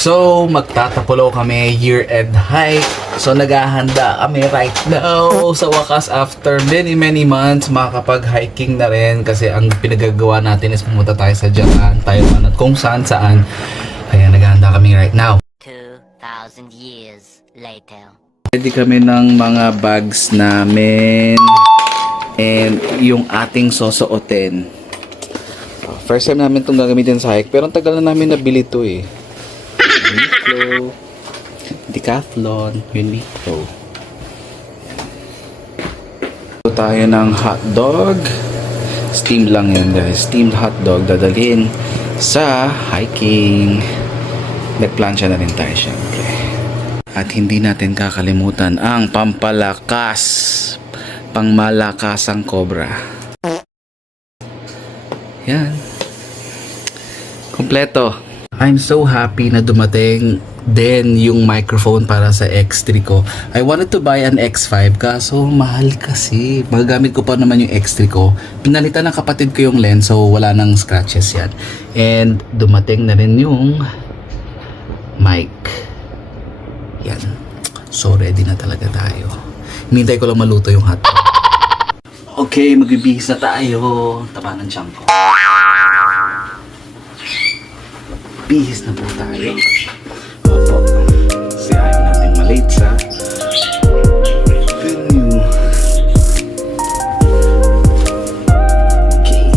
So, magtatapulaw kami year-end hike. So, naghahanda kami right now. Sa wakas, after many months, makakapag-hiking na rin. Kasi ang pinagagawa natin is pumunta tayo sa Japan, Taiwan, at kung saan-saan. Kaya naghahanda kami right now. 2,000 years later. Ready kami ng mga bags namin and yung ating susuotin. First time namin itong gagamitin sa hike, pero ang tagal na namin nabili ito eh. Uniqlo, Decathlon, Uniqlo. So tayo ng hotdog. Steam lang yun guys. Steamed hotdog dadalhin sa hiking. Nagplansya na rin tayo syempre. At hindi natin kakalimutan ang pampalakas, pangmalakasang cobra. Yan. Kompleto. I'm so happy na dumating din yung microphone para sa X3 ko. I wanted to buy an X5 kaso mahal kasi. Magagamit ko pa naman yung X3 ko. Pinalitan ng kapatid ko yung lens so wala nang scratches yan. And dumating na rin yung mic. Yan. So ready na talaga tayo. Hinintay ko lang maluto yung hot. Okay, magbibihis na tayo. Taba ng tiyan ko. Bihis na po tayo. Opo. Kasi ayaw natin malate sa venue. Okay.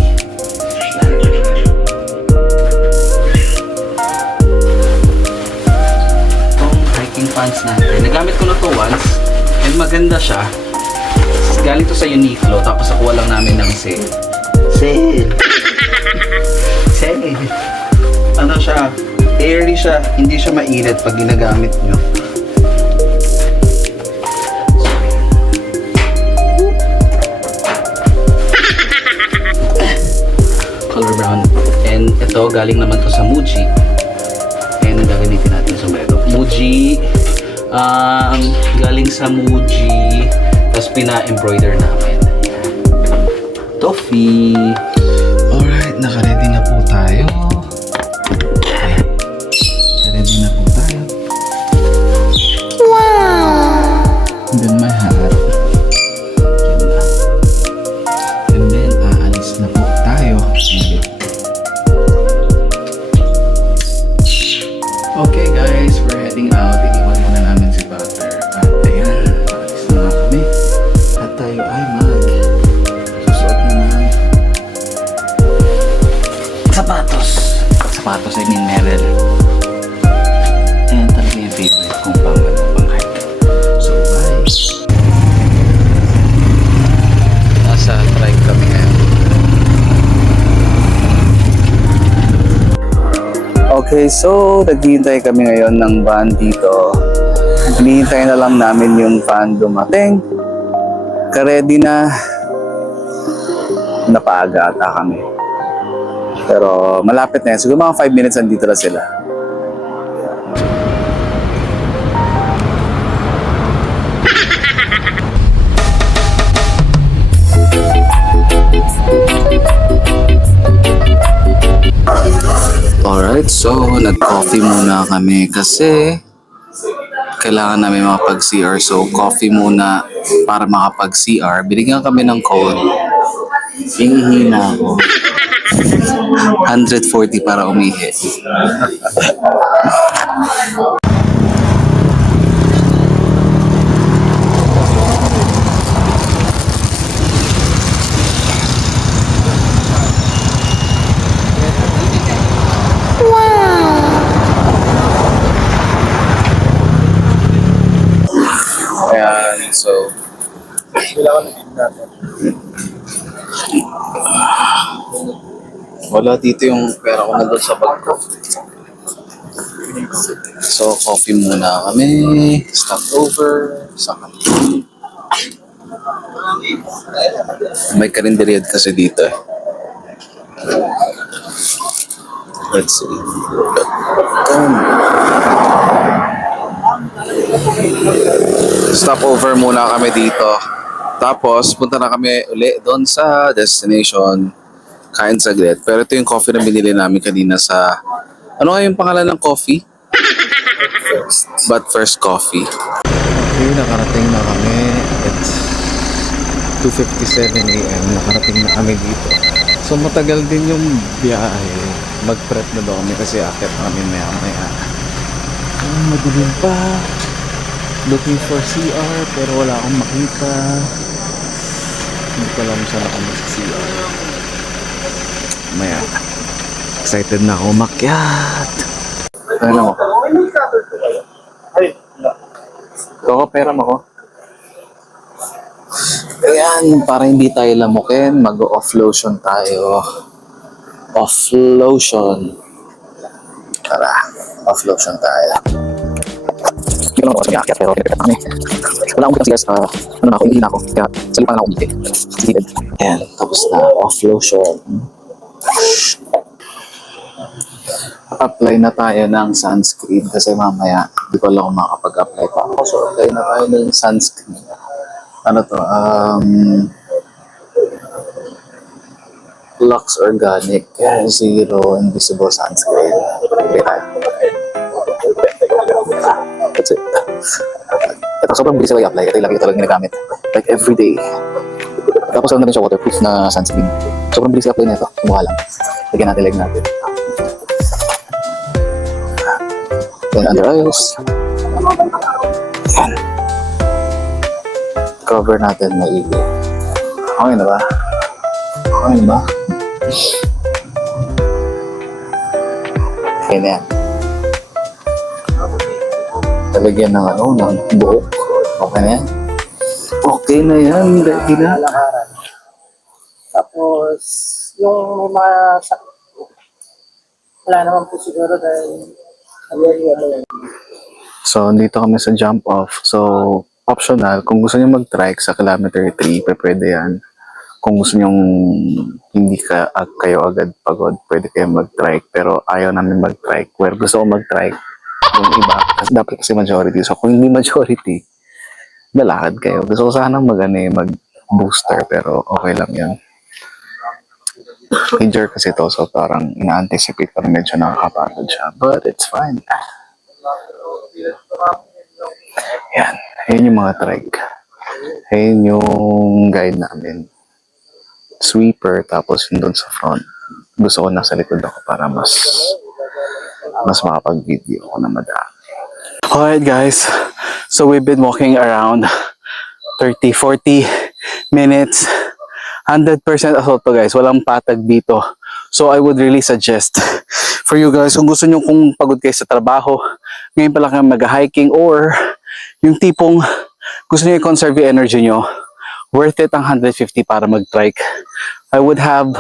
Itong hiking pants natin. Nagamit ko na to once. And maganda siya. Galing to sa Uniqlo. Tapos nakuha lang namin ng sale. Sale! Sale! Ano siya, airy siya, hindi siya mainit pag ginagamit nyo. Color brown. And ito, galing naman to sa Muji. And gagamitin natin sa sombrero. Muji, galing sa Muji, tapos pina-embroider namin. Toffee. Alright, naka-ready na po tayo. Ready na po tayo. Wow! And then my hat. Yan na. And then aalis na po tayo. Okay guys, we're heading out. Iniwan muna namin si Butter. At ayan, aalis na kami. At tayo ay susuot na ng sapatos. Sapatos, I mean Merrell. Ayan talaga yung favorite kong pang-hike. So, bye! Nasa trike kami ngayon. Okay, so naghihintay kami ngayon ng van dito. Hinihintay na lang namin yung van dumating. Ka-ready na. Napaaga ata kami. Pero malapit na yan. Siguro mga 5 minutes andito na sila. Alright, so nag-coffee muna kami kasi kailangan namin makapag-CR. So coffee muna para makapag-CR. Binigyan kami ng code. Hihina ako. 140 para umihi. Ayan, so wala dito yung pera ko nandun sa bag ko. So, coffee muna kami. Stop over. Sa kami. May karinderya kasi dito eh. Let's see. Stop over muna kami dito. Tapos, punta na kami uli doon sa destination. Kain saglit. Pero ito yung coffee na binili namin kanina sa... Ano nga yung pangalan ng coffee? But first, coffee. Okay, nakarating na kami. It's 2:57 a.m. Nakarating na kami dito. So matagal din yung biyahe. Mag-prep na daw kami kasi akit kami maya-maya. Madilim pa. Looking for CR pero wala akong makita. Hindi ko alam saan ako mag-CR. Maya. Excited na ako umakyat. Ano mo? Koko, pera mo ko. Ayan, para hindi tayo lamukin, mag-off lotion tayo. Off lotion. Tara, off lotion tayo. Hindi ko naman ako sabi akit, pero kami. Wala akong kasi ano na ako, hindi na ako. Kaya salipan na ako dito. Seated. Ayan, tapos na, off lotion. Apply na tayo ng sunscreen kasi mamaya hindi ko alam kung makapag-apply pa ako. So, apply na tayo ng sunscreen. Ano to? Lux Organic Zero Invisible Sunscreen. Okay tayo. That's it. Ito, sobrang bilis ako i-apply. Ito yung lagi ko talagang ginagamit. Like every day. Tapos na rin siya waterproof na sunscreen. Sobrang bilis i-apply na ito. Mukha lang. Lagyan natin, leg natin. Then under eyes. Yan. Cover natin maigi. Okay na ba? Okay na ba? Okay na yan. Talagyan ng ng buhok. Okay na yan. Okay na yan. Ready na. Tapos, yung mga wala naman po siguro dahil So, dito kami sa jump off. So, optional. Kung gusto niyo mag-trike sa kilometer 3, pwede yan. Kung gusto niyo hindi kayo agad pagod, pwede kayo mag-trike. Pero ayaw namin mag-trike. Where gusto ko mag-trike, yung iba. Dapat kasi majority. So, kung hindi majority, lalakad kayo. Gusto ko sanang mag-booster, pero okay lang yan. Major kasi to, so parang ina-anticipate parang medyo nakakapagod siya. But it's fine. Yan. Ayan yung mga trike. Ayan yung guide namin. Sweeper, tapos yung doon sa front. Gusto ko nasa likod ako para mas makapag-video ako na madami. Alright guys, so we've been walking around 30-40 minutes. 100% assault to guys, walang patag dito. So I would really suggest for you guys, kung gusto nyo kung pagod kayo sa trabaho, ngayon pala kayo mag-hiking, or yung tipong gusto nyo i-conserve yung energy nyo, worth it ang 150 para mag-trike. I would have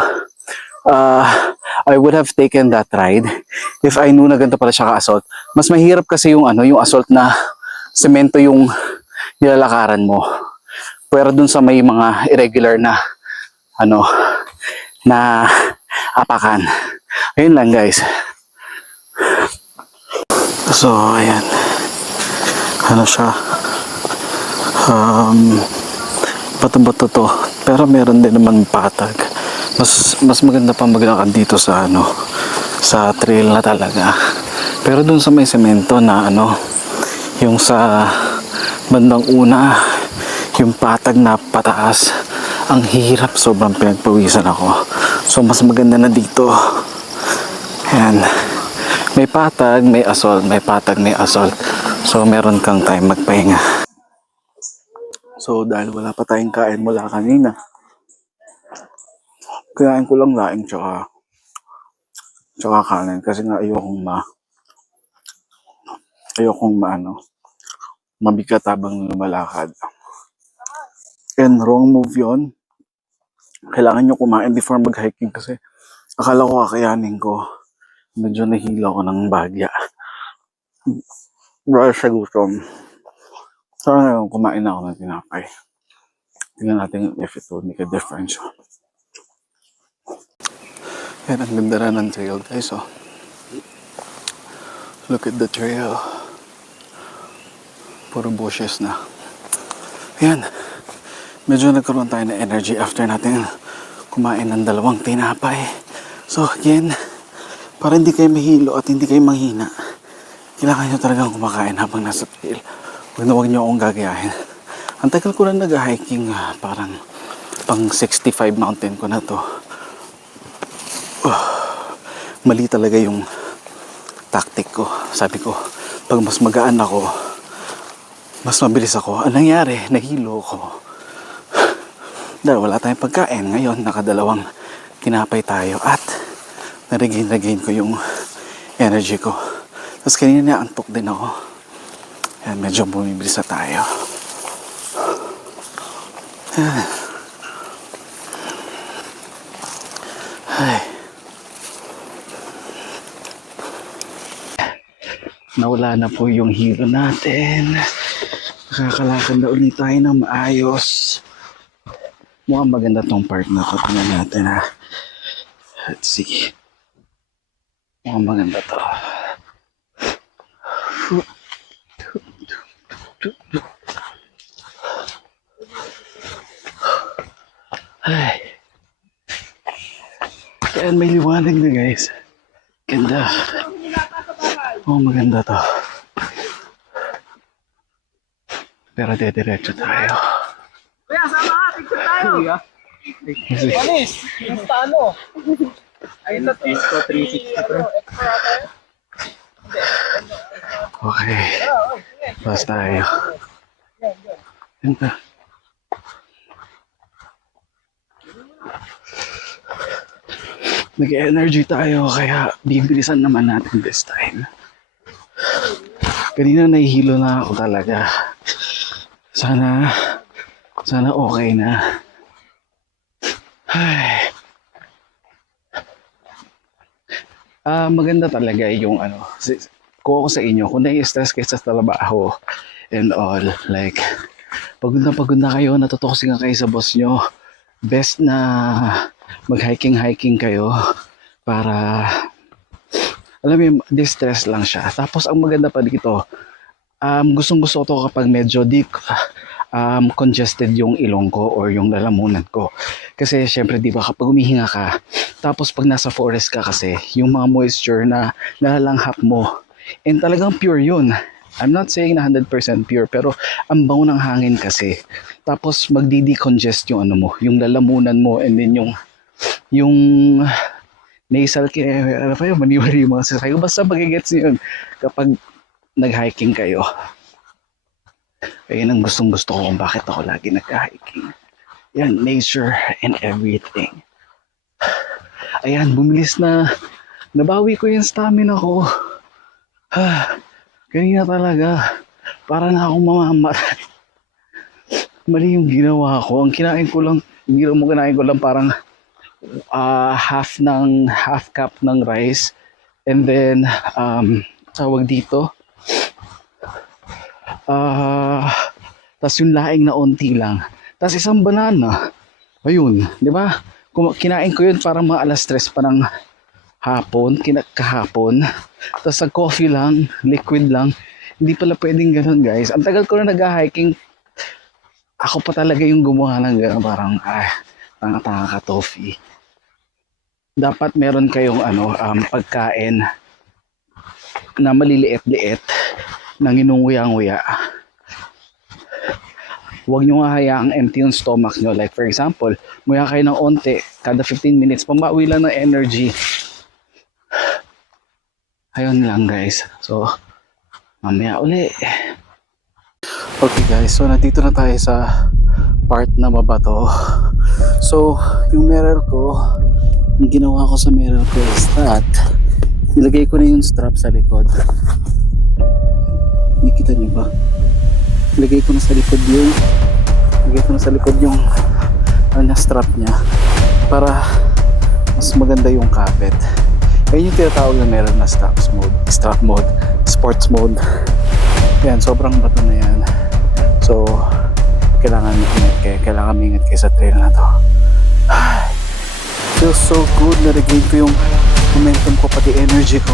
taken that ride if I knew na ganito pala siya ka-assault. Mas mahirap kasi yung yung assault na semento yung nilalakaran mo. Pero dun sa may mga irregular na na apakan. Ayun lang guys. So ayan. Siya. Bato-bato to. Pero meron din naman patag. Mas maganda pa maglakad dito sa sa trail na talaga. Pero dun sa may semento na yung sa bandang una, yung patag na pataas, ang hirap, sobrang pinagpawisan ako. So mas maganda na dito. Ayan. May patag, may assault, may patag, may assault. So meron kang time magpahinga. So dahil wala pa tayong kain mula kanina, kinain ko lang laing tsaka kanin kasi nga ayokong mabigat habang lumalakad. And wrong move yun. Kailangan nyo kumain before mag-hiking kasi akala ko kakayanin ko. Medyo nahilo ko ng bagya. Dahil sa gutom. So ngayon, kumain na ako ng tinapay. Tingnan natin if it will make a difference. Yan, ang ganda na ng trail guys. Oh. Look at the trail. Puro bushes na. Yan. Medyo nagkaroon tayo ng energy after natin kumain ng 2 tinapay. So again, para hindi kayo mahilo at hindi kayo mahina, kailangan nyo talagang kumakain habang nasa trail. Huwag nyo akong gagayahin. Ang tagal ko na nag-hiking, parang pang 65 mountain ko na to. Mali talaga yung tactic ko. Sabi ko, pag mas magaan ako, mas mabilis ako. Anong nangyari? Nahilo ko. Dahil wala tayong pagkain. Ngayon, nakadalawang tinapay tayo at na-regain ko yung energy ko. Tapos kanina naantok din ako. Ayan, medyo bumibilis na tayo. Ay. Nawala na po yung hilo natin. Nakakalakad na ulit tayo ng maayos. Mukhang maganda tong part na to. Tingnan natin ha. Let's see. Mukhang maganda to. Ay. Yan, may liwanag na guys. Ganda. Oh, maganda to. Pero dediretso tayo. Kuya, sama ka, picture tayo. Kuya? Anis, basta ano? Ayun na to. Disco 360. Okay. Basta tayo. Ganda. Nag-energy tayo kaya bibilisan naman natin this time. Kanina nahihilo na ako talaga. Sana okay na. Ay. Maganda talaga yung kung ako sa inyo, kung nai-stress kayo sa trabaho and all, like, pagod na kayo, natutoxic kayo sa boss nyo, best na mag-hiking kayo para, alam mo, distress lang siya. Tapos, ang maganda pa dito, gustong-gusto ko to kapag medyo congested yung ilong ko or yung lalamunan ko. Kasi syempre, di ba, kapag humihinga ka, tapos pag nasa forest ka kasi, yung mga moisture na nalalanghap mo, and talagang pure yun. I'm not saying na 100% pure, pero ang bango ng hangin kasi. Tapos magdi-decongest yung yung lalamunan mo, and then yung nasal maniwari yung mga sasayo. Basta magigets nyo yun kapag nag-hiking kayo. Ayun ang gustong-gusto ko kung bakit ako lagi nag-hiking. Yan, nature and everything. Ayan, bumilis na. Nabawi ko yung stamina ko. Kanina talaga. Para na akong mamamatay. Mali yung ginawa ko. Ang kinain ko lang parang half cup ng rice. And then, tawag dito. Tas yung laing na onti lang. Tas isang banana. Ayun, di ba? Kinain ko yun parang mga alas 3 pa ng hapon, kahapon. Tas sa coffee lang, liquid lang. Hindi pala pwedeng ganun guys. Ang tagal ko na nag-hiking. Ako pa talaga yung gumawa ng ganun. Parang, tanga-tanga ka, toffee. Dapat meron kayong pagkain na maliliit-liit na nginunguya-nguya. Huwag nyo nga hayaang empty yung stomach nyo. Like for example, nguya kayo ng onte, kada 15 minutes, pambawi lang ng energy. Ayun lang guys. So, mamaya uli. Okay guys, so nandito na tayo sa part na mabato. So, yung mirror ko, yung ginawa ko sa mirror ko is that nilagay ko na yung strap sa likod. Nakita niyo ba? Nilagay ko na sa likod yung strap niya para mas maganda yung kapit. Ayun yung tinatawag na meron na strap mode, sports mode. Yan, sobrang bato na yan. So, kailangan mingat kayo sa trail na to. Feels so good. Na-regain ko yung momentum ko, pati energy ko.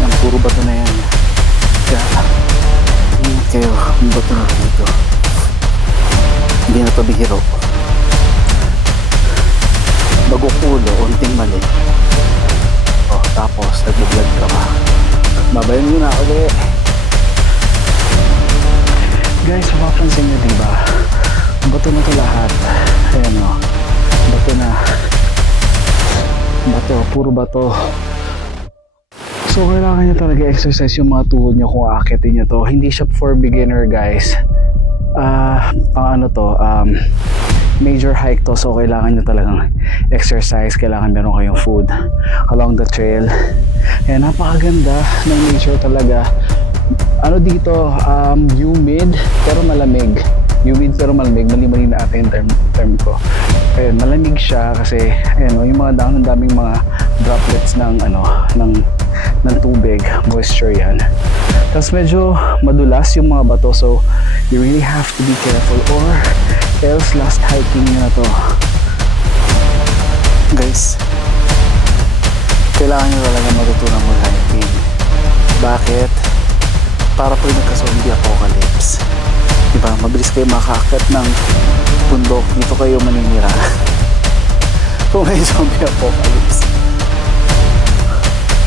Yan, puro bato na yan. Kaya, mingat kayo. Yung bato na dito. Hindi na to bihiro. Bago kulo, unting mali. Tapos, nag-vlog ka pa. Babayin muna ulit. Guys, mapapansin nyo diba? Bato na to lahat. Ayan o. Bato na. Bato, puro bato. So, kailangan nyo talaga exercise yung mga tuhod nyo kung aakitin nyo to. Hindi siya for beginner, guys. Major hike to. So, kailangan nyo talagang exercise. Kailangan meron kayong food along the trail. Kaya napakaganda ng nature talaga. Ano dito, humid pero malamig. Humid pero malamig. Mali-mali na ata yung term ko. Ayun, malamig siya kasi ayun, yung mga dahon, ang daming mga droplets ng tubig, moisture yan. Tapos medyo madulas yung mga bato, so you really have to be careful or else last hiking nyo na to. Guys, kailangan nyo talaga matutunan mag-hiking. Bakit? Para po nagka-zombie apocalypse. Diba? Mabilis kayo makakit ng bundok. Dito kayo maninira. Kung may zombie apocalypse.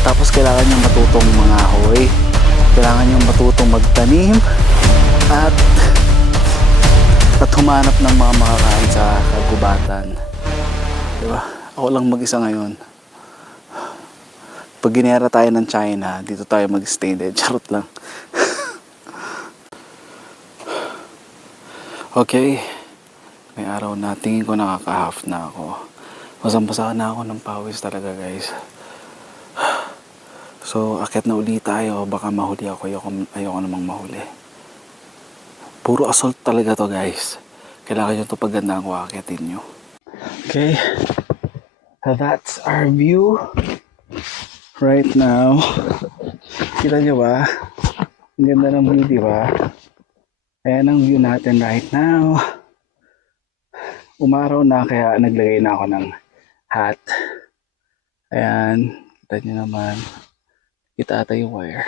Tapos kailangan nyo matutong mangahoy. Kailangan nyo matutong magtanim. At humanap ng mga makakain sa kagubatan. Diba? Ako lang mag-isa ngayon. Pag ginera tayo ng China, dito tayo mag-stay. Charot lang. Okay. May araw na. Tingin ko nakaka-half na ako. Masambasa na ako ng pawis talaga, guys. So, akit na uli tayo. Baka mahuli ako. Ayoko namang mahuli. Puro assault talaga to, guys. Kailangan nyo ito pagandaan ko akitin nyo. Okay. So, that's our view right now. Kita nyo ba? Ang ganda ng view, di ba? Ayan ang view natin right now. Umaraw na kaya naglagay na ako ng hat. Ayan. Kita nyo naman. Kita ata yung wire.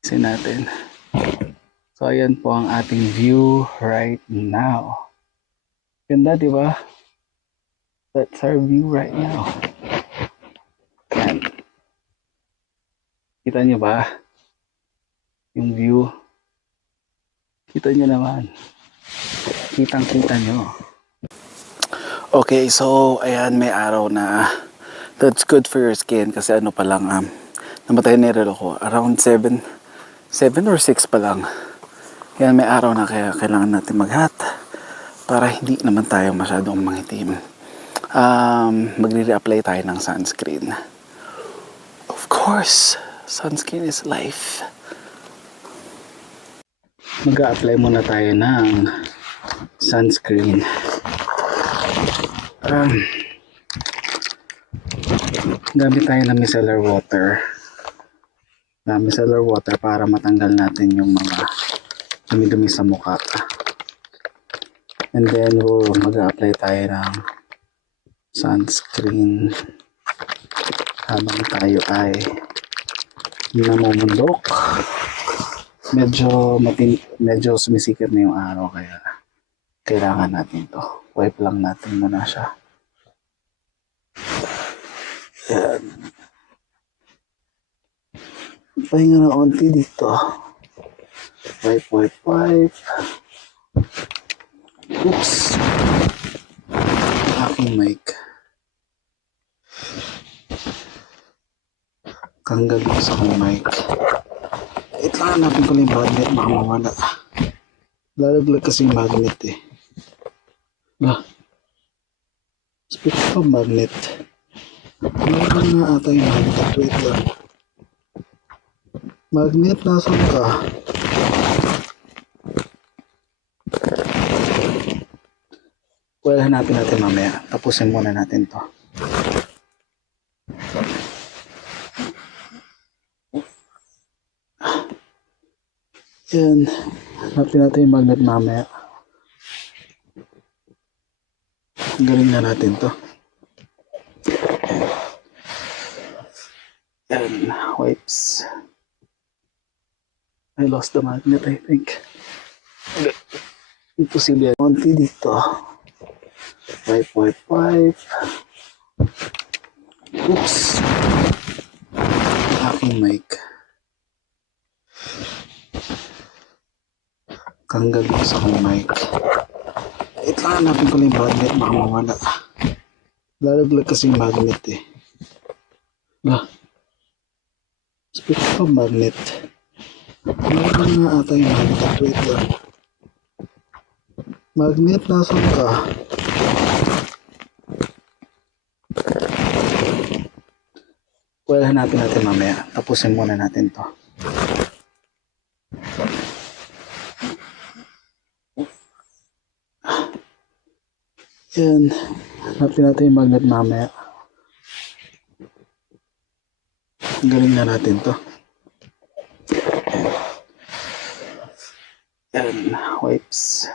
Kasi natin. So, ayan po ang ating view right now. Ganda, di ba? That's our view right now. Ayan. Kita nyo ba? Yung view. Kita nyo naman. Kitang-kita nyo. Okay, so, ayan, may araw na. That's good for your skin kasi ano pa lang, namatay na relo ko. Around 7 or 6 pa lang. Yan, may araw na kaya kailangan natin mag-hat para hindi naman tayo masyadong mangitim. Magre-reapply tayo ng sunscreen. Of course, sunscreen is life. Mag-a-apply muna tayo ng sunscreen. Gamit tayo ng micellar water. Micellar water para matanggal natin yung mga dumi-dumi sa mukha. And then, mag-a-apply tayo ng sunscreen habang tayo ay namumundok. Medyo sumisikip na yung araw kaya kailangan natin to. Wipe lang natin muna siya. Yan. Pahinga na konti dito. Wipe. Oops. Aking mic. Kanggal ko sa aking mic. Ito lang, hanapin ko lang yung magnet. Baka mawala. Lalaglag kasi yung magnet eh. Speak of magnet. Meron nga ata yung magnet. Wait lang. Magnet, nasan ka? Well, hanapin natin mamaya. Tapusin muna natin to. Yan. Hanapin natin yung magnet mamaya. Galing na natin to. Yan. Wipes. I lost the magnet, I think. Imposible. Konti dito. Wipe. Oops. aking mic. Tanggal ko sa aking mic. Wait lang, hanapin ko lang yung magnet, baka mawala. Lalaglag kasi yung magnet eh. Speaking of magnet, meron nga ata yung magnet. Wait lang. Magnet, nasan ka? Well, hanapin natin mamaya. Tapusin muna natin to. Yan. Hanapin natin yung magnet mamaya. Galing na natin to. Yan. Wipes.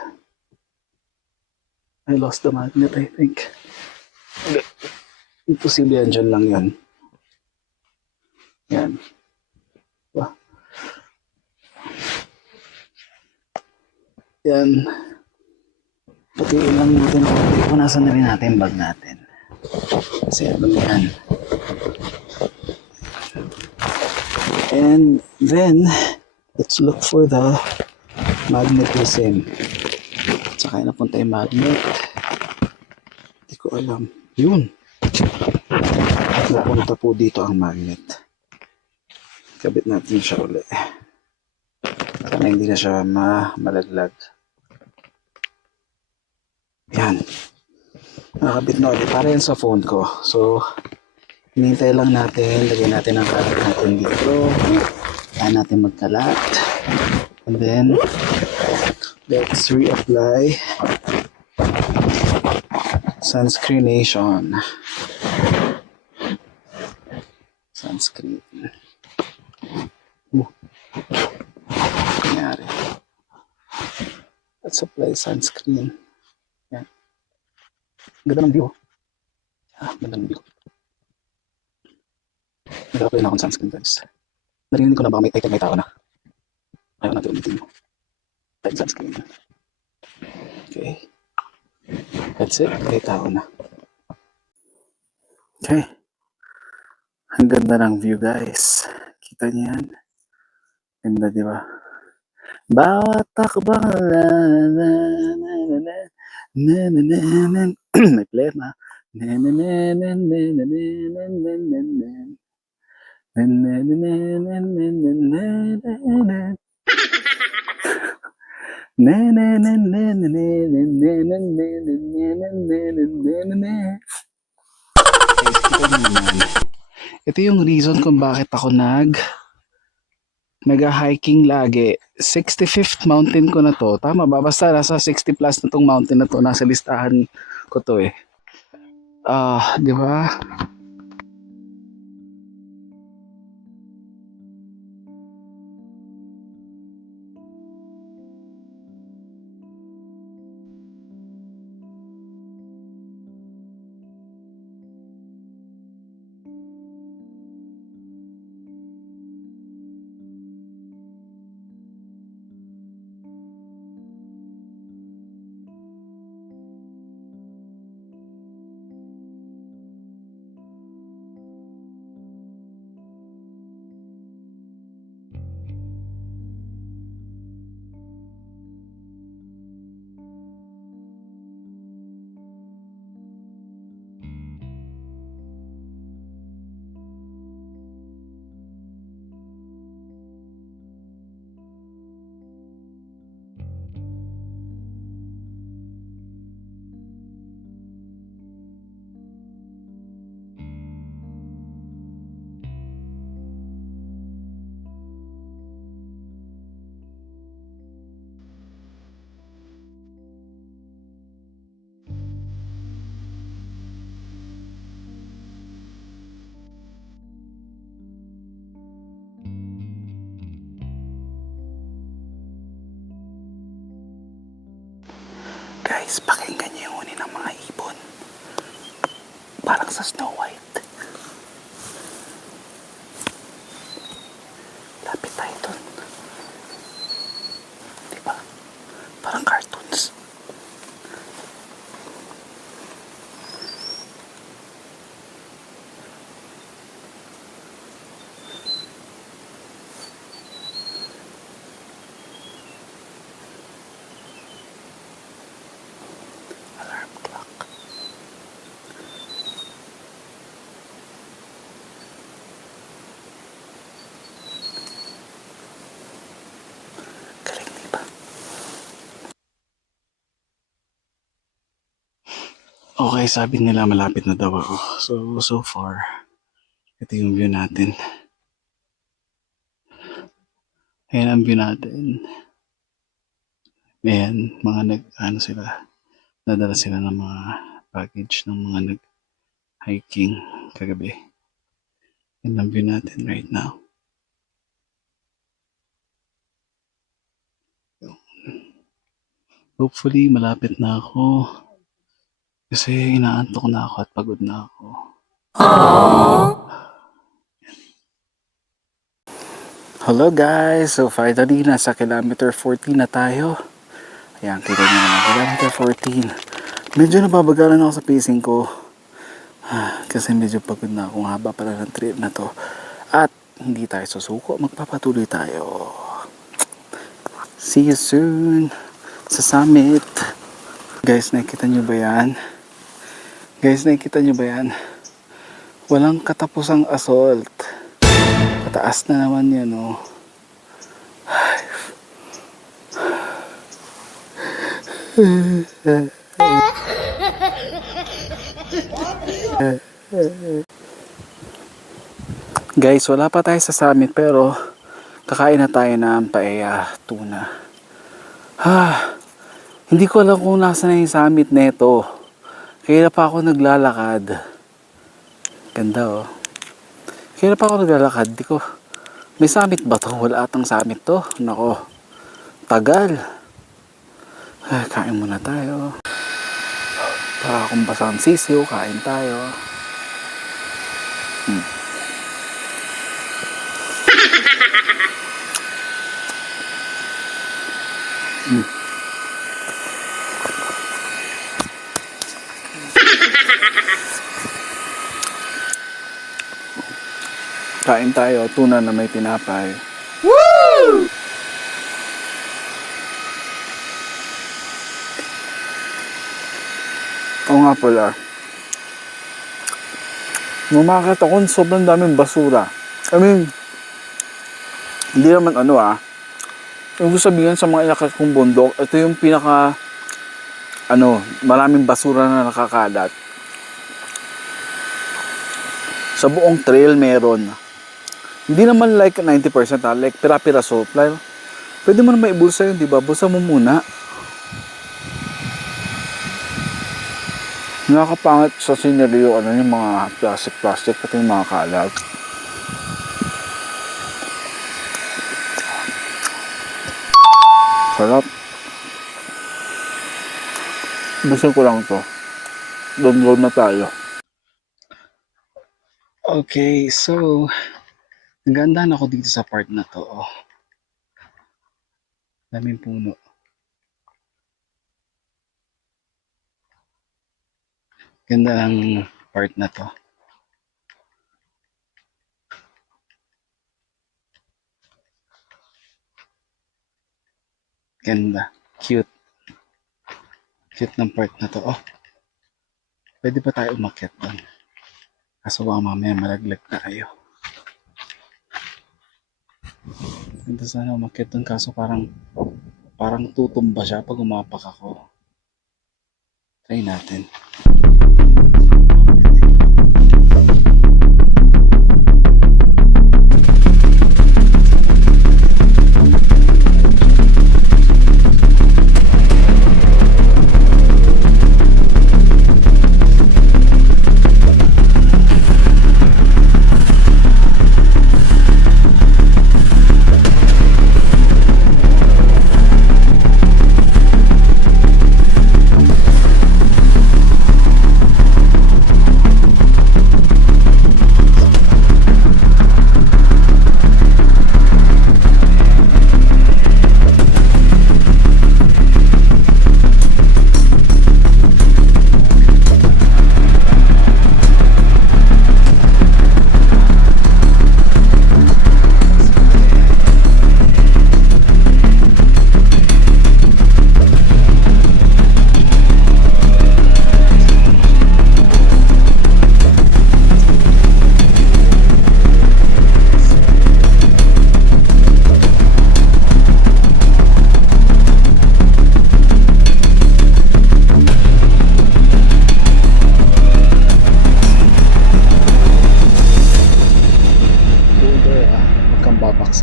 I lost the magnet, I think. Imposible yan, dyan lang yan. Yan. Diba? Yan. Patiin lang natin ako. Punasan na rin natin yung bag natin. Kasi alam mo yan. And then, let's look for the magnetism. Tsaka napunta yung magnet. Hindi ko alam. Yun. Napunta po dito ang magnet. Kabit natin siya ulit. Sana hindi na siya malaglag. Yan. Nakakabit na ulit. Para yan sa phone ko. So, hinintay lang natin. Lagyan natin ang kalat natin dito. Kaya natin magkalat. And then, let's reapply sunscreenation. Sunscreen. Nangyari. Let's apply sunscreen. Yan. Ganda ng view. Ganda ng view. Nag-apply na akong sunscreen, guys. Narinig ko na baka may tao na. Ayaw natin ulitin mo. Apply sunscreen. Okay. That's it. May tao na. Okay. Ang ganda ng view, guys. Kita niyo yan? Ganda, di ba? Bawat takbang may player na. Ito yung reason kung bakit ako nag-hiking lagi. 65th mountain ko na to. Tama ba? Basta nasa 60 plus na tong mountain na to. Nasa listahan ko to eh. Di ba? Guys, pakinggan niyo yung huni ng mga ibon. Parang sa Snow White. Lapit tayo dun. Diba? Parang cartoons. Okay, sabi nila malapit na daw ako. So far, ito yung view natin. Ayan ang view natin. Ayan, mga nadala sila ng mga package ng mga nag-hiking kagabi. Ayan ang view natin right now. Hopefully, malapit na ako. Kasi inaantok na ako at pagod na ako. Hello guys! So finally, nasa kilometer 14 na tayo. Ayan, kita nyo naman, kilometer 14. Medyo nababagalan ako sa pacing ko. Kasi medyo pagod na ako. Haba pala ng trip na to. At hindi tayo susuko. Magpapatuloy tayo. See you soon sa summit. Guys, nakikita nyo ba yan? Walang katapusang assault. Pataas na naman yan, oh. Guys, wala pa tayo sa summit pero kakain na tayo ng paella tuna. Hindi ko alam kung nasa na yung summit neto. Kaya pa ako naglalakad. Ganda, oh. Kaya pa ako naglalakad. May summit ba to? Wala atang summit to. Nako. Tagal. Kain muna tayo. Para akong basang sisiw, kain tayo. Kain tayo, tuna na may tinapay. Woo! Oo nga pala. Mumakit ako, sobrang daming basura. I mean, hindi naman Yung sabihin sa mga inakas kong bundok, ito yung pinaka, maraming basura na nakakalat. Sa buong trail meron. Hindi naman like 90%, like pira-piraso. Pwede mo naman ibulsa yun, di ba? Bulsa mo muna. Nakakapangit sa scenery yung mga plastic, pati yung mga kalat. Sarap. Gusto ko lang to. Download na tayo. Okay, so nagandahan ako dito sa part na to. Oh. Daming puno. Ganda ng part na to. Ganda. Cute. Cute ng part na to. Oh. Pwede pa tayo umakyat doon. Kaso baka mamaya malaglag tayo. Ganda sana umakyat doon kaso parang tutumba siya pag umapak ako. Try natin.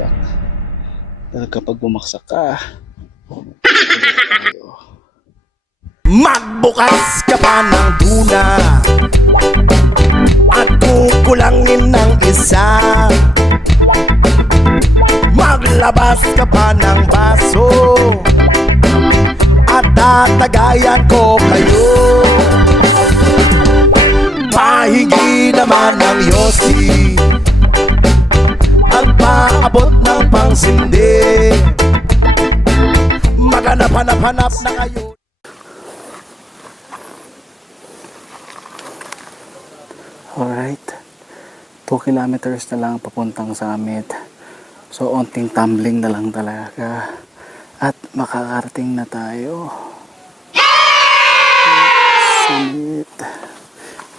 bumagsak. Dahil kapag bumagsak ka, tayo. Magbukas ka pa ng tuna at kukulangin ng isa. Maglabas ka pa ng baso at tatagayan ko kayo. Pahingi naman ng yosi ang paabot ng pangsindi. Maghanap-hanap na kayo. Alright, 2 kilometers na lang papuntang summit. So, onting tumbling na lang talaga. At makakarating na tayo. Summit.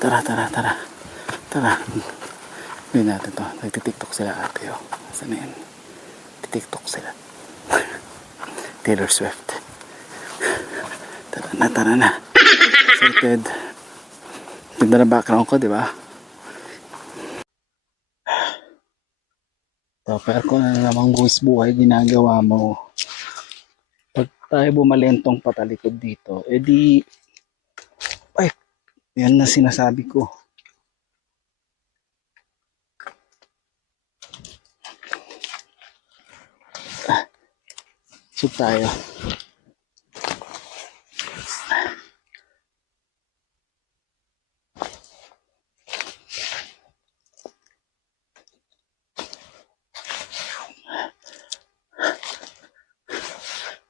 Tara. Tara. Gawin natin to. Nagtitiktok sila ate. Oh. Saan na yan? Titiktok sila. Taylor Swift. Tara na. Excited. Ganda na background ko, di ba? Pero kung ano namang buhay ginagawa mo, pag tayo bumalentong patalikod dito, edi, ay, yan na sinasabi ko. So tayo.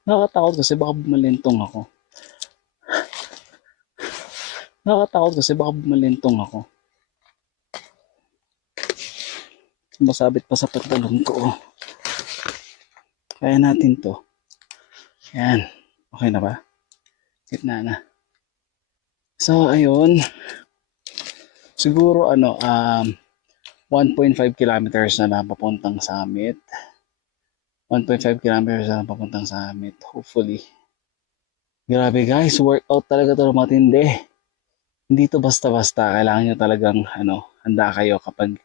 Nakakatakot kasi baka bumalentong ako. Masabit pa sa pantalon ko. Kaya natin to. Yan. Okay na ba? Gitna na. So, ayun. Siguro, 1.5 kilometers na lang papuntang summit. 1.5 kilometers na lang papuntang summit. Hopefully. Grabe guys, workout talaga to matindi. Hindi to basta-basta. Kailangan nyo talagang, handa kayo kapag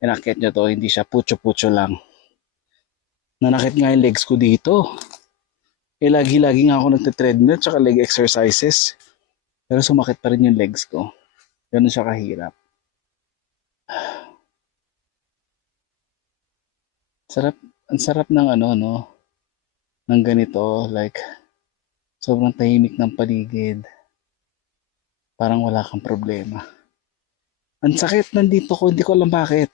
inakyat nyo to. Hindi siya putyo-putyo lang. Nanakit nga yung legs ko dito. Lagi-lagi nga ako nagte-treadmill tsaka leg exercises. Pero sumakit pa rin yung legs ko. Ganun siya kahirap. Ang sarap ng ng ganito, like sobrang tahimik ng paligid. Parang wala kang problema. Ang sakit nandito ko, hindi ko alam bakit.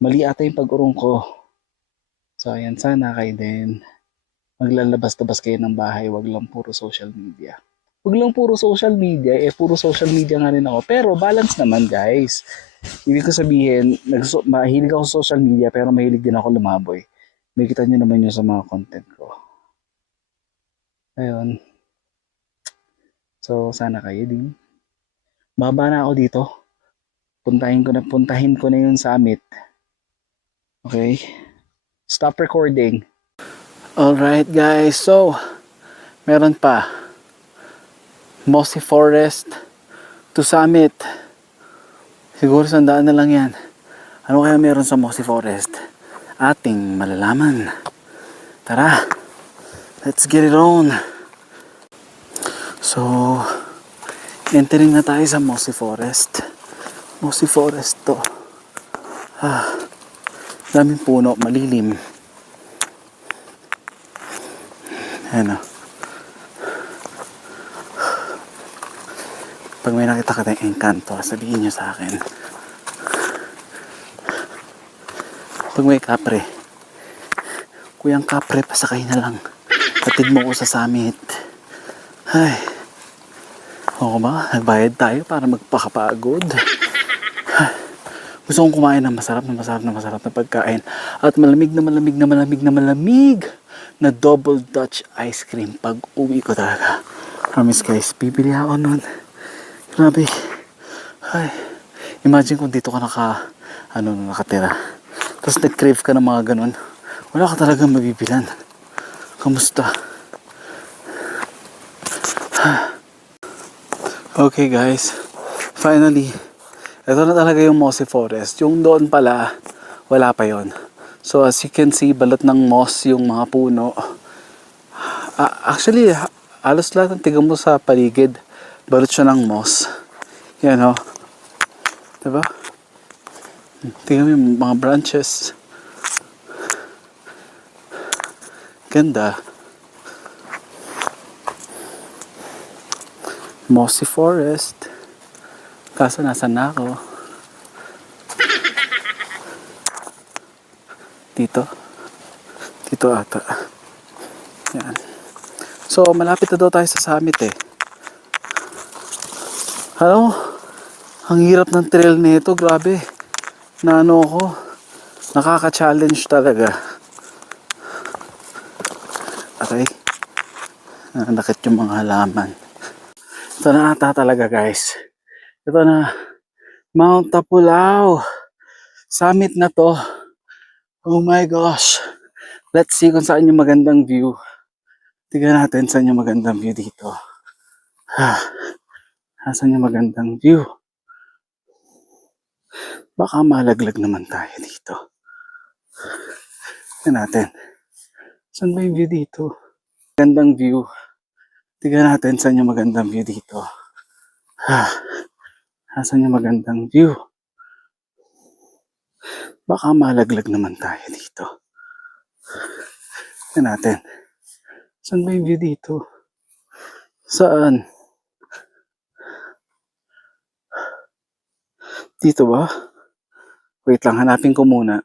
Mali ata yung pag-urong ko. So ayan, sana kayo din maglalabas-labas kayo ng bahay, wag lang puro social media. Wag lang puro social media, puro social media nga rin ako. Pero balance naman guys. Ibig ko sabihin, mahilig ako sa social media pero mahilig din ako lumaboy. May kita nyo naman yun sa mga content ko. Ayun. So, sana kayo din. Baba na ako dito. Puntahin ko na yung summit. Okay? Stop recording. Alright guys, so meron pa. Mossy Forest to summit. Siguro 100 na lang yan. Ano kaya meron sa Mossy Forest? Ating malalaman. Tara, let's get it on. So, entering na tayo sa Mossy Forest. Mossy Forest to. Daming puno, malilim. Ayan o. Pag may nakita ka tayong engkanto, sabihin nyo sa akin. Pag may kapre, kuyang kapre, pasakay na lang. Hatid mo ko sa summit. Ay. Oo ba? Nagbayad tayo para magpakapagod. Gusto kong kumain ng masarap na pagkain. At malamig na double Dutch ice cream pag uwi ko talaga. Promise guys, bibili ako nun. Grabe. Ay. Imagine kung dito ka nakatira. Tapos nag-crave ka ng mga ganun. Wala ka talaga mabibilan. Kamusta? Okay guys. Finally. Ito na talaga yung Mossy Forest. Yung doon pala, wala pa yon. So as you can see, balat ng moss yung mga puno. Actually, halos lahat ng tignan mo sa paligid, balot siya ng moss. Yan o. Diba? Tingnan mo yung mga branches. Ganda. Mossy forest. Kaso nasa na ako? Dito? Dito ata. Yan. So, malapit na daw tayo sa summit eh. Ano? Ang hirap ng trail nito, grabe. Naano ako. Nakaka-challenge talaga. Okay. Nakakit yung mga halaman. Ito na ata talaga guys. Ito na. Mount Tapulao. Summit na to. Oh my gosh. Let's see kung saan yung magandang view. Tignan natin saan yung magandang view dito. Saan yung magandang view? Baka malaglag naman tayo dito. Tignan natin. Saan ba yung view dito? Magandang view. Tignan natin saan yung magandang view dito. Saan yung magandang view? Baka malaglag naman tayo dito. Tignan natin. Saan ba yung view dito? Saan? Dito ba? Wait lang, hanapin ko muna.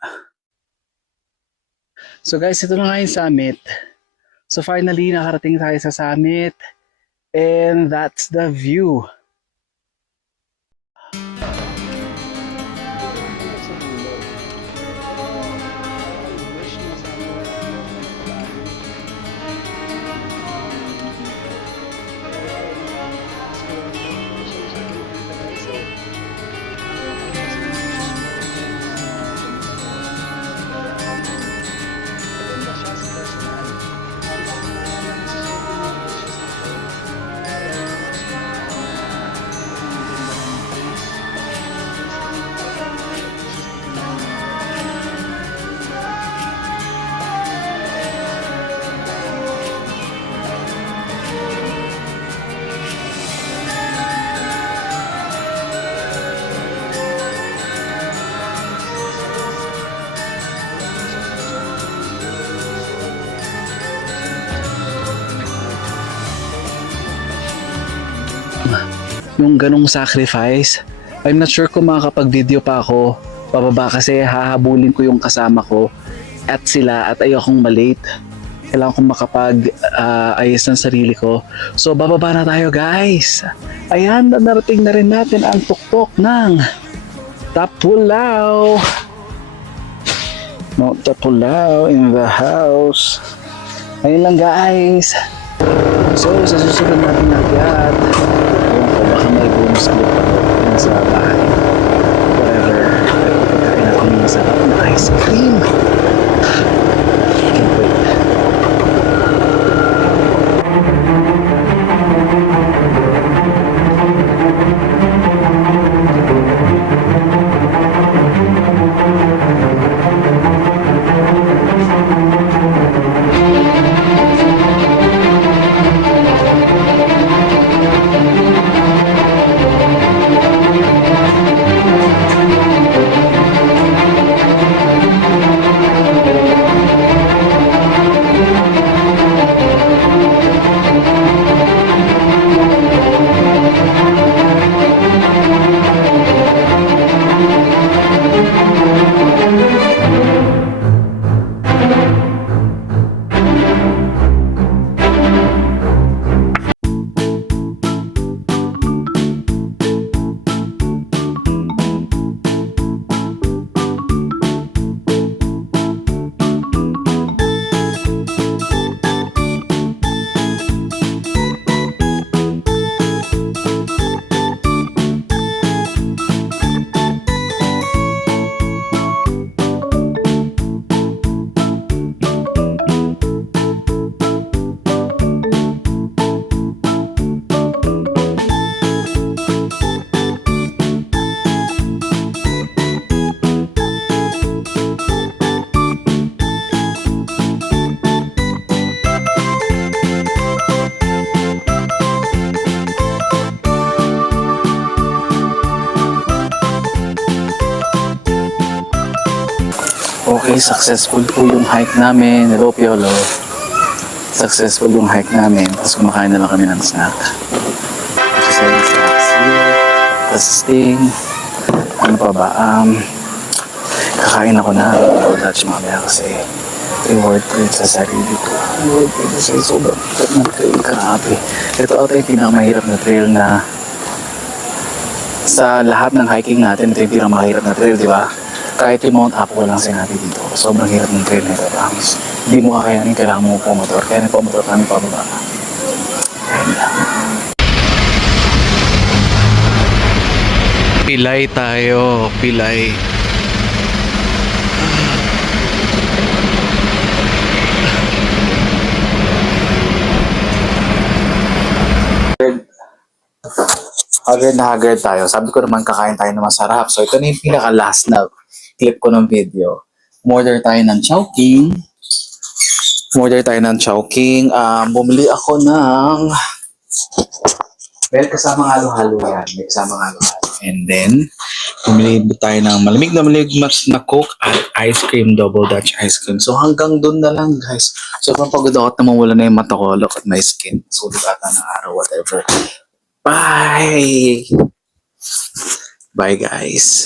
So guys, ito na nga yung summit. So finally, nakarating tayo sa summit. And that's the view. Yung ganong sacrifice, I'm not sure kung makakapag-video pa ako pababa kasi hahabulin ko yung kasama ko at sila at ayokong malate. Kailangan kong makapag-ayos ng sarili ko. So bababa na tayo guys. Ayan, narating na rin natin ang tuktok ng Tapulao. Mount Tapulao in the house. Ayun lang guys. So sa susunod natin akyat, baka may bonus clip ako yun sa bahay. Whatever. Pagkain ako ng masarap na ice cream. Can't wait. Okay, successful po yung hike namin. Hello, Piolo. Successful yung hike namin. Tapos kumakain na lang kami ng snack. Exercise snacks here. Tapos sting. Ano pa ba? Kakain ako na. Lunch mamaya kasi reward ko yun sa sarili ko. Reward ko yun sa sobrang nag-trail grabe. Ito ata yung pinakamahirap na trail na sa lahat ng hiking natin. Ito yung pinakamahirap na trail, di ba? Kahit yung Mount Apo lang sinabi dito. Sobrang hirap ng trail na ito. Promise. Hindi mo kakayanin, kailangan mo pumotor. Kaya nagpamotor kami pababa. Ayun lang. Pilay tayo. Pilay. Haggard tayo. Sabi ko naman kakain tayo ng masarap. So ito na yung pinaka-last na clip ko ng video. Order tayo ng Chowking. Bumili ako ng... Well, kasama halo-halo yan. May kasama halo-halo. And then, bumili tayo ng malamig na Coke at ice cream, double Dutch ice cream. So hanggang doon na lang, guys. So pagod ako at namawala na yung mata ko. Look at my skin. Sulit ata ng araw, whatever. Bye! Bye, guys.